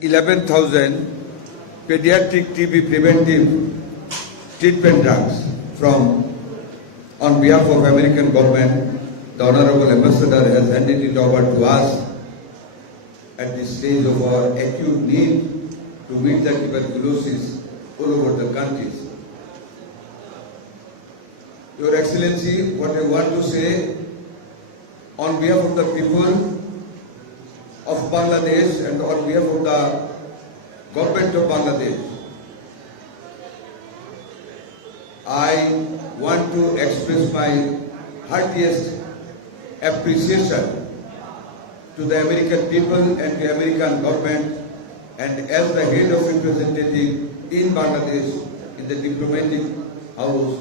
11,000 pediatric TB preventive treatment drugs on behalf of American government. The Honorable Ambassador has handed it over to us at this stage of our acute need to meet the tuberculosis all over the countries. Your Excellency, what I want to say on behalf of the people of Bangladesh and on behalf of the government of Bangladesh, I want to express my heartiest appreciation to the American people and the American government, and as the head of representative in Bangladesh in the diplomatic house,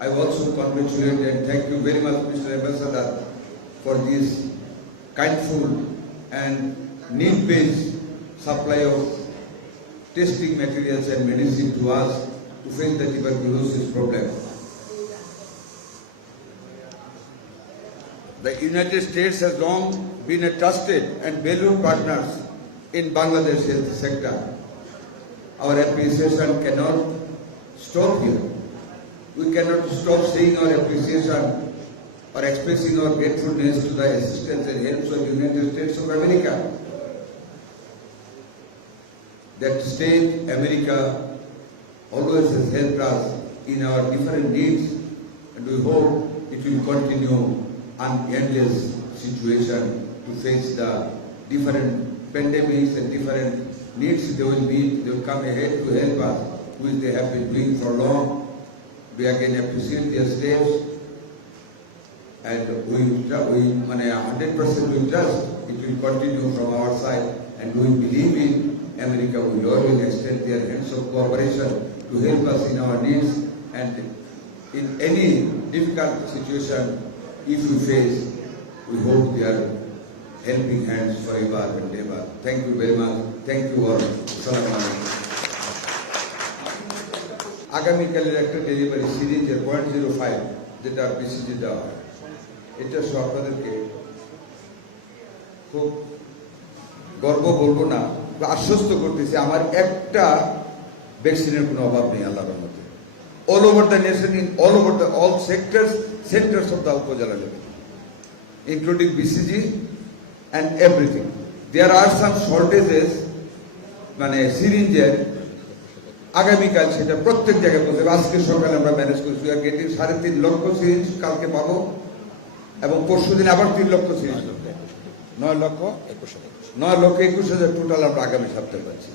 I also congratulate and thank you very much, Mr. Ambassador, for this kindful and need-based supply of testing materials and medicine to us to face the tuberculosis problem. The United States has long been a trusted and valued partner in Bangladesh health sector. Our appreciation cannot stop here. We cannot stop saying our appreciation or expressing our gratefulness to the assistance and help of the United States of America. That state, America, always has helped us in our different needs, and we hope it will continue an endless situation to face the different pandemics and different needs they will meet. They will come ahead to help us, which they have been doing for long. We again appreciate their steps, and we 100% we trust it will continue from our side, and we believe in America will always extend their hands of cooperation to help us in our needs, and in any difficult situation if we face, we hope their helping hands forever and ever. Thank you very much. Thank you all. Assalamu alaikum. আগামীকালের একটা delivery সিরিজের 0.05 যেটা BCG দেওয়া হয়, এটা সব আপনাদেরকে খুব গর্ব বলবো না, আশ্বস্ত করতেছি আমার একটা ভ্যাকসিনের কোনো অভাব নেই আল্লাহর রহমতে। All over the nation, in all sectors of the Upazila level, including BCG and everything. There are some shortages, syringe. আগামীকাল সেটা প্রত্যেক জায়গায় বলতে হবে। আজকে সকালে আমরা ম্যানেজ করছি, আর গেটিং 3.5 লক্ষ সিরিঞ্জ কালকে পাবো, এবং পরশুদিন আবার 3 লক্ষ সিরিঞ্জ, 9 লক্ষ 21,000 টোটাল আমরা আগামী সপ্তাহে পাচ্ছি।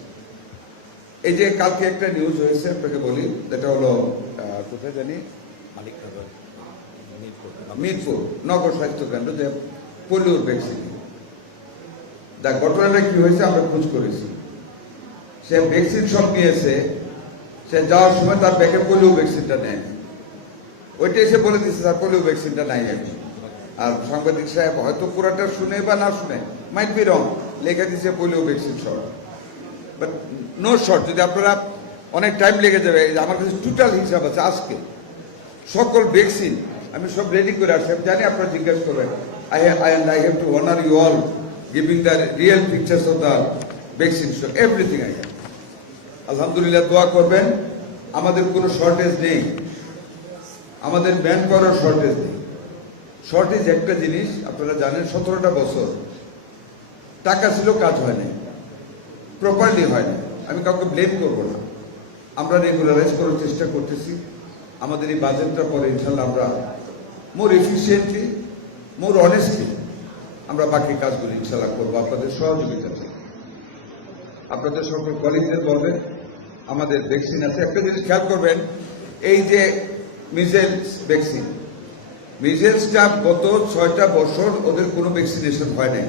এই যে কালকে একটা নিউজ হয়েছে আপনাকে বলি, যেটা হলো কোথায় জানি মিরপুর নগর স্বাস্থ্য কেন্দ্র, যে পোলিওর ভ্যাকসিন। ঘটনাটা কি হয়েছে আমরা খোঁজ করেছি। সে ভ্যাকসিন সব নিয়েছে, সে যাওয়ার সময় তার ব্যাগে পোলিও ভ্যাকসিনটা নেয়, ওইটা এসে বলে দিচ্ছে স্যার পোলিও ভ্যাকসিনটা নাই আমি। আর সাংবাদিক সাহেব হয়তো পুরাটা শুনে বা না শুনে, মাইট বি রং, লেখা দিচ্ছে polio vaccine short, but no short. যদি আপনারা অনেক টাইম লেগে যাবে, আমার কাছে টোটাল হিসাব আছে আজকে সকল ভ্যাকসিন আমি সব রেডি করে আসছি। আমি জানি আপনারা জিজ্ঞাসা করবেন, I have to honour you all giving the real pictures of the vaccine show everything I have. আলহামদুলিল্লাহ, দোয়া করবেন, আমাদের কোনো শর্টেজ নেই, আমাদের ম্যান পাওয়ার শর্টেজ নেই। শর্টেজ একটা জিনিস আপনারা জানেন, 17টা বছর টাকা ছিল, কাজ হয় না, প্রপারলি হয় না। আমি কাউকে ব্লেম করবো না, আমরা রেগুলারাইজ করার চেষ্টা করতেছি। আমাদের এই বাজেটটা পরে ইনশাল্লাহ আমরা মোর এফিসিয়েন্টলি, মোর অনেস্টলি আমরা বাকি কাজগুলি ইনশাল্লাহ করবো আপনাদের সহযোগিতাতে। আপনাদের সকল কলিগদের বলবেন আমাদের ভ্যাকসিন আছে। একটা জিনিস খেয়াল করবেন, এই যে মিজেলস ভ্যাকসিন, মিজেলসটা গত 6টা বছর ওদের কোনো ভ্যাকসিনেশন হয় নাই।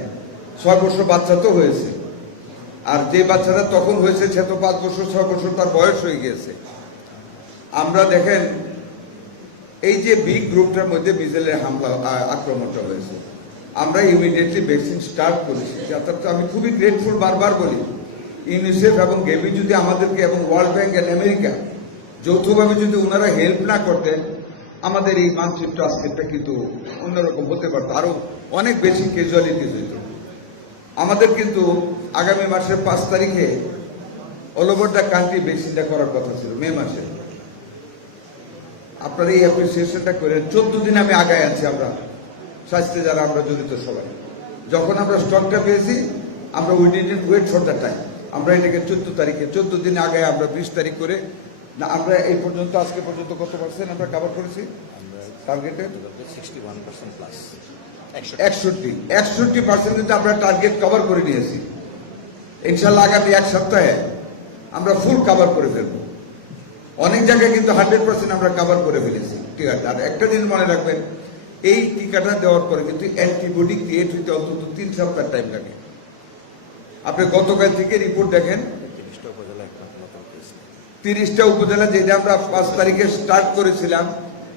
6 বছর বাচ্চা তো হয়েছে, আর যে বাচ্চারা তখন হয়েছে সে তো 5 বছর 6 বছর তার বয়স হয়ে গিয়েছে। আমরা দেখেন এই যে বিগ গ্রুপটার মধ্যে মিজেলের আক্রমণটা হয়েছে, আমরা ইমিডিয়েটলি ভ্যাকসিন স্টার্ট করেছি। যাতে আমি খুবই গ্রেটফুল, বারবার বলি, ইউনিসেফ এবং গেভি যদি আমাদেরকে, এবং ওয়ার্ল্ড ব্যাংক এন্ড আমেরিকা যৌথভাবে যদি ওনারা হেল্প না করতেন, আমাদের এই মানচিত্র আজকেরটা কিন্তু অন্যরকম হতে পারত, আরো অনেক বেশি ক্যাজুয়ালিটিস হইত। আমাদের কিন্তু আগামী মাসের 5 তারিখে অল ওভার দ্য কান্ট্রি ভ্যাকসিনটা করার কথা ছিল মে মাসে। আপনারা এই অ্যাপ্রিসিয়েশনটা করে 14 দিন আমি আগায় আছি। আমরা স্বাস্থ্যে যারা আমরা জড়িত সবাই, যখন আমরা স্টকটা পেয়েছি আমরা we didn't wait for the time, আমরা এটাকে 14 তারিখে 14 দিন আগে আমরা 20 তারিখ করে না, আমরা এই পর্যন্ত আজকে পর্যন্ত কত পার্সেন্ট আমরা কভার করেছি টার্গেটে? 61% প্লাস 61% কিন্তু আমরা টার্গেট কভার করে নিয়েছি। ইনশাল্লাহ আগামী 1 সপ্তাহে আমরা ফুল কভার করে ফেলবো। অনেক জায়গায় কিন্তু 100% আমরা কভার করে ফেলেছি। ঠিক আছে, আর একটা জিনিস মনে রাখবেন, এই টিকাটা দেওয়ার পরে কিন্তু অ্যান্টিবডি ক্রিয়েট হইতে অন্তত 3 সপ্তাহ টাইম লাগে। আপনি গতকাল থেকে রিপোর্ট দেখেন, 30টা উপজেলা যেটা আমরা 5 তারিখে স্টার্ট করেছিলাম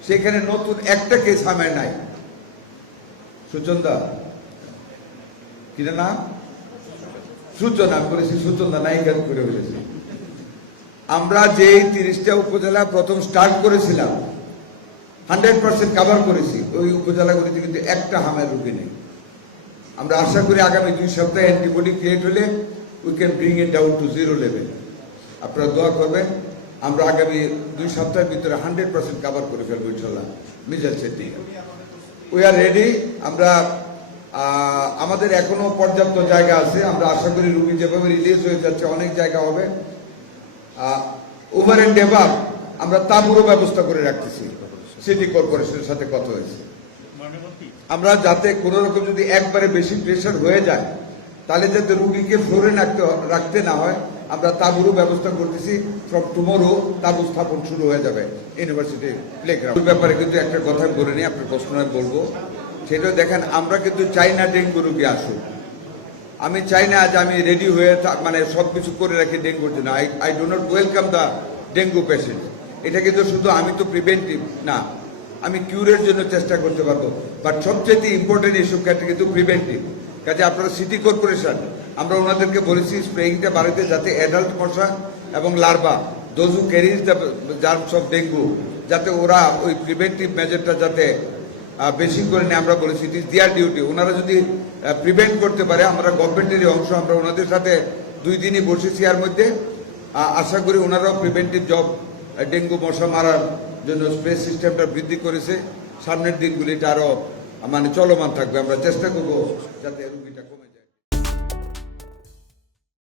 সেখানে নতুন একটা কেস আমার নাই। সুচন্দা কিনা নাম? সূচনা, আমি বলেছি সুচন্দা নায়িকার করে ফেলেছি। আমরা যেই 30টা উপজেলা প্রথম স্টার্ট করেছিলাম 100% কভার করেছি, ওই উপজেলাগুলিতে কিন্তু একটা হামের রোগী নেই। আমরা আশা করি আগামী 2 সপ্তাহে অ্যান্টিবডি ক্রিয়েট হলে we can bring it down to 0 level. আপনারা দোয়া করবেন, আমরা আগামী 2 সপ্তাহের ভিতরে 100% কভার করে ফেলবো ইনশাল্লাহ। মিজাজ সেটি উই আর রেডি। আমরা আমাদের এখনো পর্যাপ্ত জায়গা আছে। আমরা আশা করি রুগী যেভাবে রিলিজ হয়ে যাচ্ছে অনেক জায়গা হবে। ওভার এন্ড এভার আমরা তাঁবুরও ব্যবস্থা করে রাখতেছি। সিটি কর্পোরেশনের সাথে কথা হয়েছে, আমরা যাতে কোনো রকম যদি একবারে বেশি প্রেশার হয়ে যায় তাহলে যাতে রুগীকে ফ্লোরে রাখতে না হয়, আমরা তাঁবুরও ব্যবস্থা করতেছি। ফ্রম টুমোরো তাঁবু স্থাপন শুরু হয়ে যাবে ইউনিভার্সিটি প্লেগ্রাউন্ড। ব্যাপারে কিন্তু একটা কথা বলে নিই, আপনার প্রশ্ন বলবো, সেটা দেখেন আমরা কিন্তু চাই না ডেঙ্গু রোগী আসুক। আমি চাই না যে আমি রেডি হয়ে মানে সবকিছু করে রাখি ডেঙ্গুর জন্য। I do not welcome the dengue patient. এটা কিন্তু শুধু আমি তো প্রিভেন্টিভ না, আমি কিউরের জন্য চেষ্টা করতে পারবো, বাট সবচেয়ে ইম্পর্টেন্ট ইস্যু কিন্তু প্রিভেন্টিভ। কাজে আপনারা সিটি কর্পোরেশন, আমরা ওনাদেরকে বলেছি স্প্রেইংটা বাড়িতে যাতে অ্যাডাল্ট মশা এবং larva those who carries the germs of dengue, যাতে ওরা ওই প্রিভেন্টিভ মেজারটা যাতে বেশি করে নেয়। আমরা বলেছি ইট ইজ দেয়ার ডিউটি। ওনারা যদি প্রিভেন্ট করতে পারে, আমরা গভর্নমেন্টেরই অংশ, আমরা ওনাদের সাথে 2 দিনই বসেছি। এর মধ্যে আশা করি ওনারাও প্রিভেন্টিভ জব, ডেঙ্গু মশা মারার জন্য স্প্রে সিস্টেমটা বৃদ্ধি করেছে। সামনের দিনগুলিটা আরো মানে চলমান থাকবে। আমরা চেষ্টা করবো যাতে রোগীটা কমে।